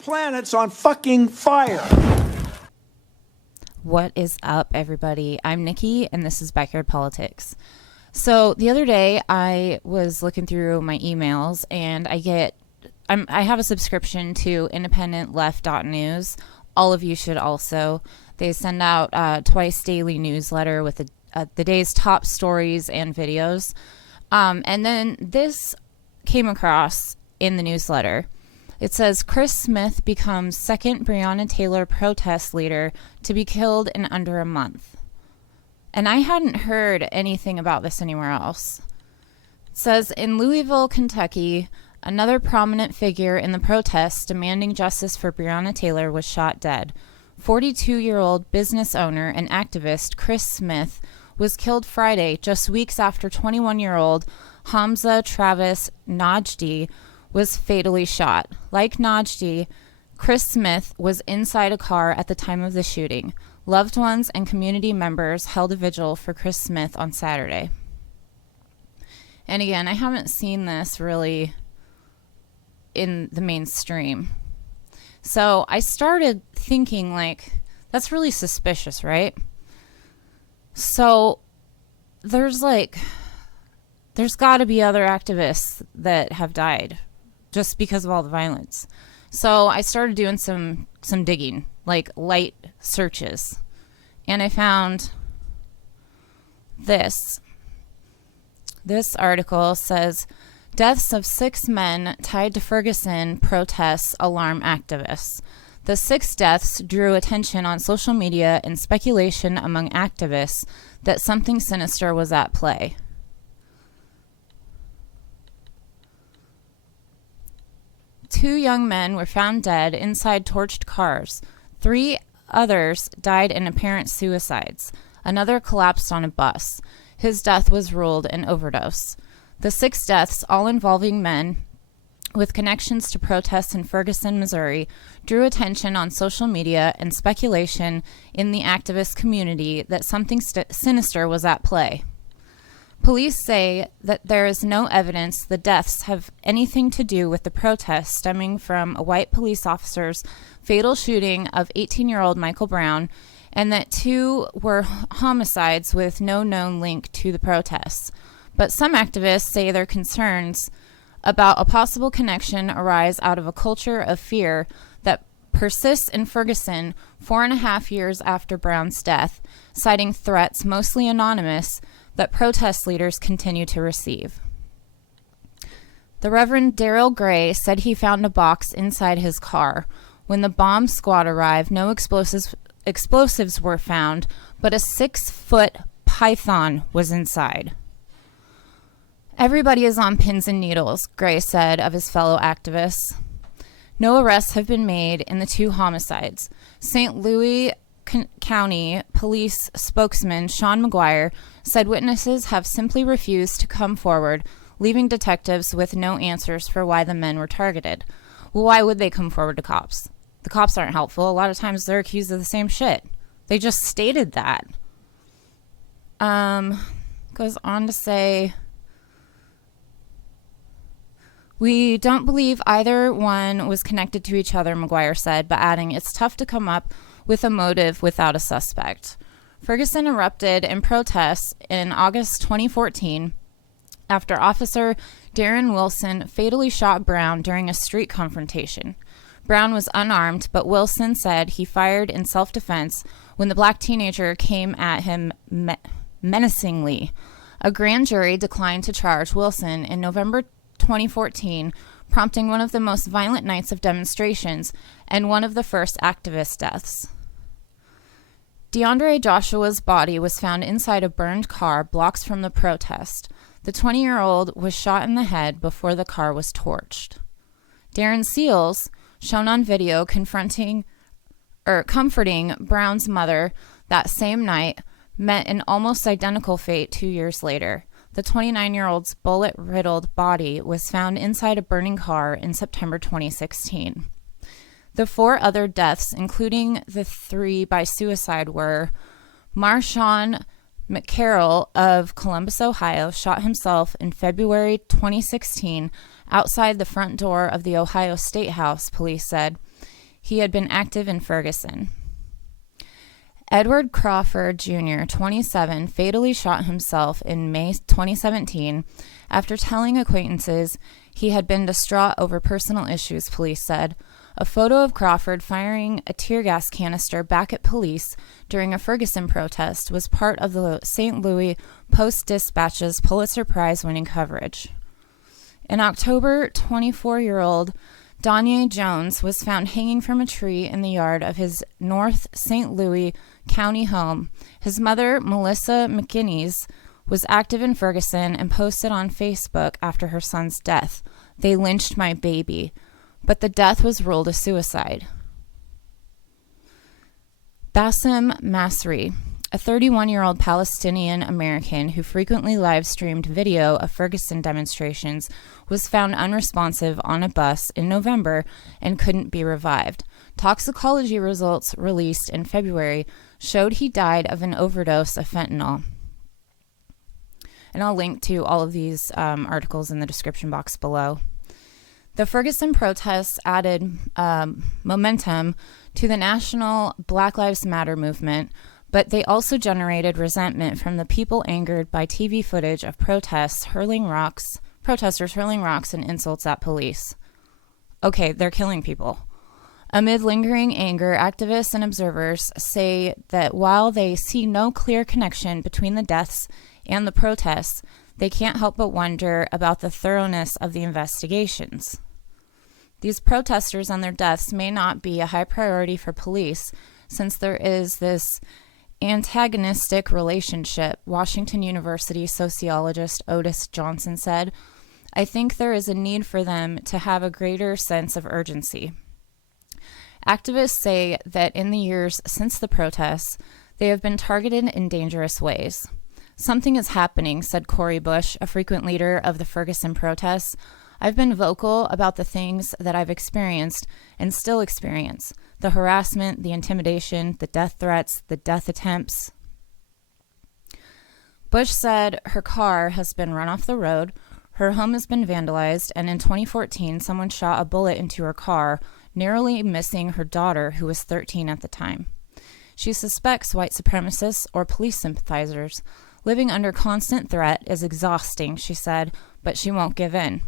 planet's on fucking fire. What is up, everybody? I'm Nikki, and this is Backyard Politics. So the other day, I was looking through my emails, and I have a subscription to IndependentLeft.news. All of you should also. They send out twice daily newsletter with the day's top stories and videos. And then this came across in the newsletter. It says, Chris Smith becomes second Breonna Taylor protest leader to be killed in under a month. And I hadn't heard anything about this anywhere else. It says, in Louisville, Kentucky, another prominent figure in the protests demanding justice for Breonna Taylor was shot dead. 42-year-old business owner and activist Chris Smith was killed Friday, just weeks after 21-year-old Hamza Travis Najdi was fatally shot. Like Najdi, Chris Smith was inside a car at the time of the shooting. Loved ones and community members held a vigil for Chris Smith on Saturday. And again, I haven't seen this really in the mainstream. So I started thinking, like, that's really suspicious, right? So there's got to be other activists that have died just because of all the violence. So I started doing some digging, like light searches. And I found this. This article says, deaths of 6 men tied to Ferguson protests alarm activists. The 6 deaths drew attention on social media and speculation among activists that something sinister was at play. Two young men were found dead inside torched cars. 3 others died in apparent suicides. Another collapsed on a bus. His death was ruled an overdose. The 6 deaths, all involving men with connections to protests in Ferguson, Missouri, drew attention on social media and speculation in the activist community that something sinister was at play. Police say that there is no evidence the deaths have anything to do with the protests stemming from a white police officer's fatal shooting of 18-year-old Michael Brown, and that 2 were homicides with no known link to the protests. But some activists say their concerns about a possible connection arise out of a culture of fear that persists in Ferguson 4.5 years after Brown's death, citing threats, mostly anonymous, that protest leaders continue to receive. The Reverend Daryl Gray said he found a box inside his car. When the bomb squad arrived, no explosives were found, but a 6-foot python was inside. Everybody is on pins and needles, Gray said of his fellow activists. No arrests have been made in the 2 homicides. St. Louis County Police spokesman Sean McGuire said witnesses have simply refused to come forward, leaving detectives with no answers for why the men were targeted. Well, why would they come forward to cops? The cops aren't helpful. A lot of times they're accused of the same shit. They just stated that. Goes on to say, we don't believe either one was connected to each other, McGuire said, but adding, it's tough to come up with a motive without a suspect. Ferguson erupted in protests in August 2014 after Officer Darren Wilson fatally shot Brown during a street confrontation. Brown was unarmed, but Wilson said he fired in self-defense when the black teenager came at him menacingly. A grand jury declined to charge Wilson in November 2014, prompting one of the most violent nights of demonstrations and one of the first activist deaths. DeAndre Joshua's body was found inside a burned car blocks from the protest. The 20-year-old was shot in the head before the car was torched. Darren Seals, shown on video comforting Brown's mother that same night, met an almost identical fate 2 years later. The 29-year-old's bullet-riddled body was found inside a burning car in September 2016. The 4 other deaths, including the 3 by suicide, were Marshawn McCarroll of Columbus, Ohio, shot himself in February 2016 outside the front door of the Ohio State House, police said. He had been active in Ferguson. Edward Crawford Jr., 27, fatally shot himself in May 2017 after telling acquaintances he had been distraught over personal issues, police said. A photo of Crawford firing a tear gas canister back at police during a Ferguson protest was part of the St. Louis Post-Dispatch's Pulitzer Prize-winning coverage. In October, 24-year-old Donnie Jones was found hanging from a tree in the yard of his North St. Louis County home. His mother, Melissa McInnes, was active in Ferguson and posted on Facebook after her son's death, "They lynched my baby," but the death was ruled a suicide. Bassem Masri, a 31-year-old Palestinian American who frequently live-streamed video of Ferguson demonstrations, was found unresponsive on a bus in November and couldn't be revived. Toxicology results released in February showed he died of an overdose of fentanyl. And I'll link to all of these articles in the description box below. The Ferguson protests added momentum to the national Black Lives Matter movement, but they also generated resentment from the people angered by TV footage of protesters hurling rocks and insults at police. Okay, they're killing people. Amid lingering anger, activists and observers say that while they see no clear connection between the deaths and the protests, they can't help but wonder about the thoroughness of the investigations. These protesters and their deaths may not be a high priority for police, since there is this antagonistic relationship, Washington University sociologist Otis Johnson said. I think there is a need for them to have a greater sense of urgency. Activists say that in the years since the protests, they have been targeted in dangerous ways. Something is happening, said Corey Bush, a frequent leader of the Ferguson protests. I've been vocal about the things that I've experienced and still experience. The harassment, the intimidation, the death threats, the death attempts. Bush said her car has been run off the road, her home has been vandalized, and in 2014, someone shot a bullet into her car, narrowly missing her daughter, who was 13 at the time. She suspects white supremacists or police sympathizers. Living under constant threat is exhausting, she said, but she won't give in.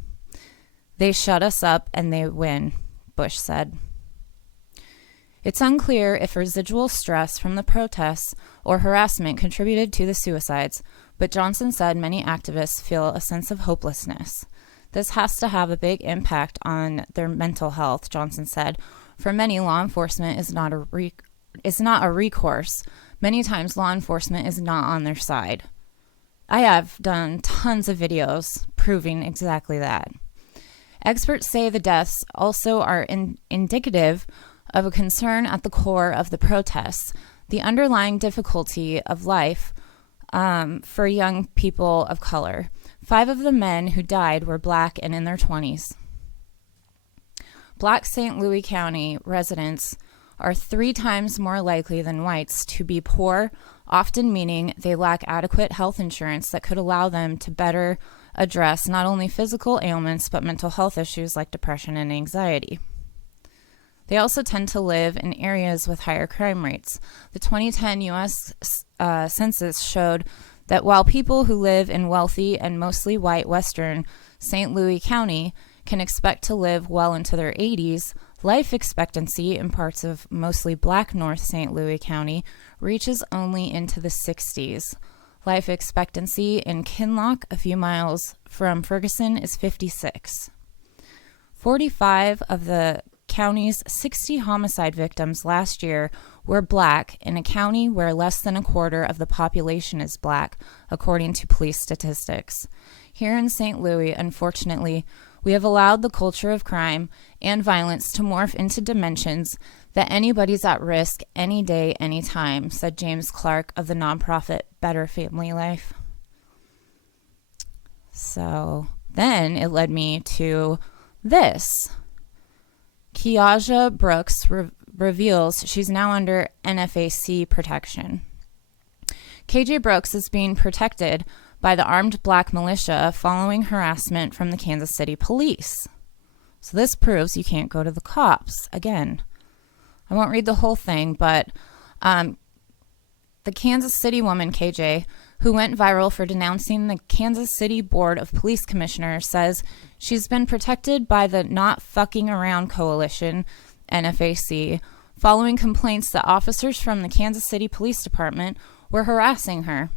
They shut us up and they win, Bush said. It's unclear if residual stress from the protests or harassment contributed to the suicides, but Johnson said many activists feel a sense of hopelessness. This has to have a big impact on their mental health, Johnson said. For many, law enforcement is not a recourse. Many times law enforcement is not on their side. I have done tons of videos proving exactly that. Experts say the deaths also are indicative of a concern at the core of the protests, the underlying difficulty of life for young people of color. 5 of the men who died were black and in their 20s. Black St. Louis County residents are 3 times more likely than whites to be poor, often meaning they lack adequate health insurance that could allow them to better address not only physical ailments but mental health issues like depression and anxiety. They also tend to live in areas with higher crime rates. The 2010 U.S. Census showed that while people who live in wealthy and mostly white western St. Louis County can expect to live well into their 80s, life expectancy in parts of mostly black North St. Louis County reaches only into the 60s. Life expectancy in Kinloch, a few miles from Ferguson, is 56. 45 of the county's 60 homicide victims last year were black in a county where less than a quarter of the population is black, according to police statistics. Here in St. Louis, unfortunately, we have allowed the culture of crime and violence to morph into dimensions that anybody's at risk any day, any time, said James Clark of the nonprofit Better Family Life. So then it led me to this. Kiaja Brooks reveals she's now under NFAC protection. KJ Brooks is being protected by the armed black militia following harassment from the Kansas City police. So this proves you can't go to the cops again. I won't read the whole thing, but the Kansas City woman, KJ, who went viral for denouncing the Kansas City Board of Police Commissioners, says she's been protected by the Not Fucking Around Coalition, NFAC, following complaints that officers from the Kansas City Police Department were harassing her.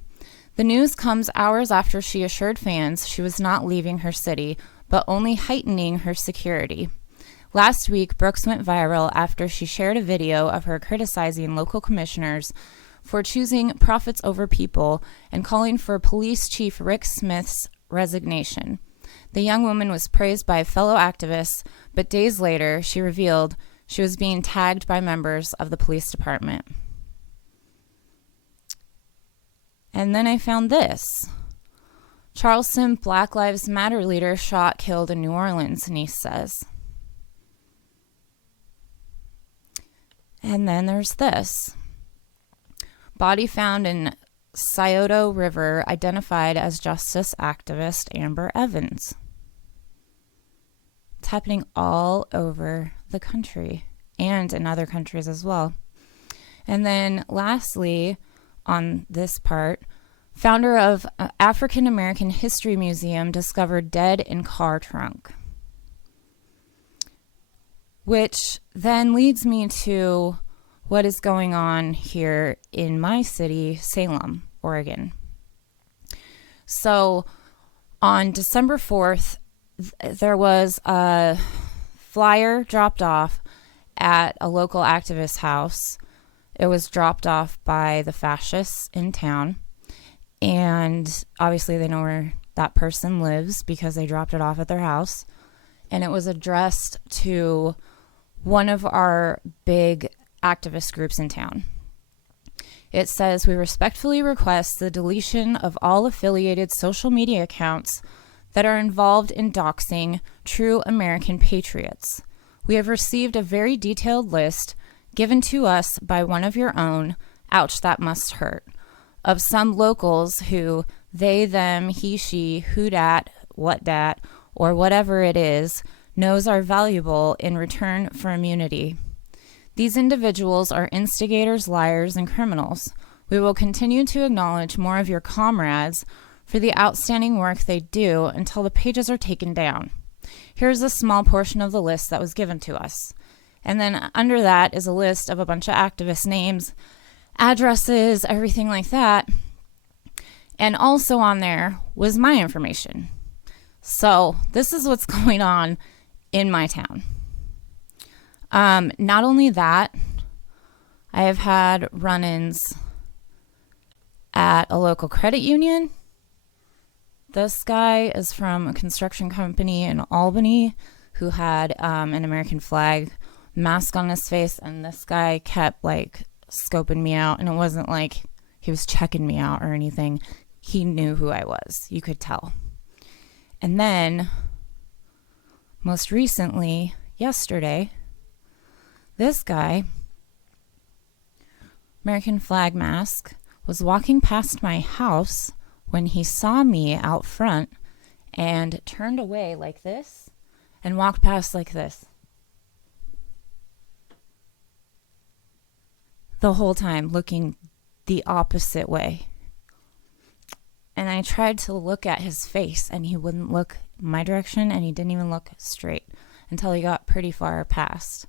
The news comes hours after she assured fans she was not leaving her city, but only heightening her security. Last week, Brooks went viral after she shared a video of her criticizing local commissioners for choosing profits over people and calling for Police Chief Rick Smith's resignation. The young woman was praised by fellow activists, but days later, she revealed she was being tagged by members of the police department. And then I found this. Charleston Black Lives Matter leader shot, killed in New Orleans, Nice says. And then there's this. Body found in Scioto River, identified as justice activist Amber Evans. It's happening all over the country and in other countries as well. And then lastly, on this part, founder of African American History Museum discovered dead in car trunk. Which then leads me to what is going on here in my city, Salem, Oregon. So on December 4th, there was a flyer dropped off at a local activist house. It was dropped off by the fascists in town. And obviously they know where that person lives because they dropped it off at their house. And it was addressed to one of our big activist groups in town. It says, "We respectfully request the deletion of all affiliated social media accounts that are involved in doxing true American patriots. We have received a very detailed list given to us by one of your own, ouch, that must hurt, of some locals who they, them, he, she, who dat, what dat, or whatever it is, knows are valuable in return for immunity. These individuals are instigators, liars, and criminals. We will continue to acknowledge more of your comrades for the outstanding work they do until the pages are taken down. Here's a small portion of the list that was given to us." And then under that is a list of a bunch of activist names, addresses, everything like that. And also on there was my information. So this is what's going on in my town. Not only that, I have had run-ins at a local credit union. This guy is from a construction company in Albany who had an American flag mask on his face, and this guy kept like scoping me out, and it wasn't like he was checking me out or anything. He knew who I was. You could tell. And then most recently, yesterday, this guy, American flag mask, was walking past my house when he saw me out front and turned away like this and walked past like this. The whole time looking the opposite way. And I tried to look at his face and he wouldn't look my direction, and he didn't even look straight until he got pretty far past.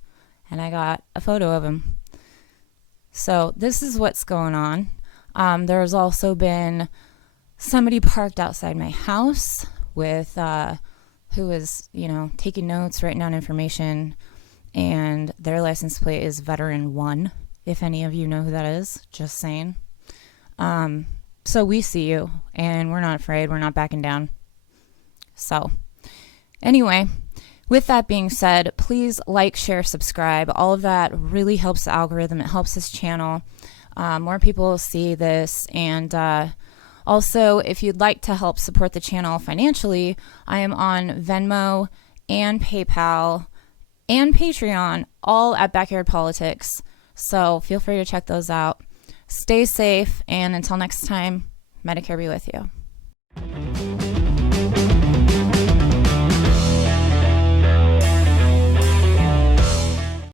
And I got a photo of him. So this is what's going on. There's also been somebody parked outside my house with who is, taking notes, writing down information, and their license plate is Veteran 1. If any of you know who that is, just saying. So we see you, and we're not afraid. We're not backing down. So anyway, with that being said, please like, share, subscribe. All of that really helps the algorithm. It helps this channel. More people will see this. And also, if you'd like to help support the channel financially, I am on Venmo and PayPal and Patreon, all at Backyard Politics. So feel free to check those out. Stay safe, and until next time, Medicare be with you.